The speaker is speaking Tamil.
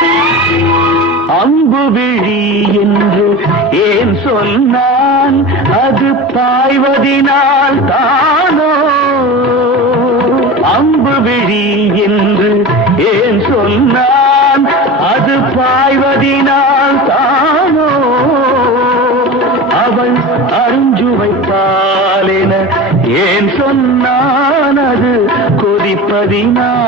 அம்பு விழி என்று ஏன் சொன்னான், அது பாய்வதினால் தானோ. அம்பு விழி என்று ஏன் சொன்னான், அது பாய்வதினால் தானோ. அவள் அருஞ்சுவைப்பால் என ஏன் சொன்னான், அது கொதிப்பதினால்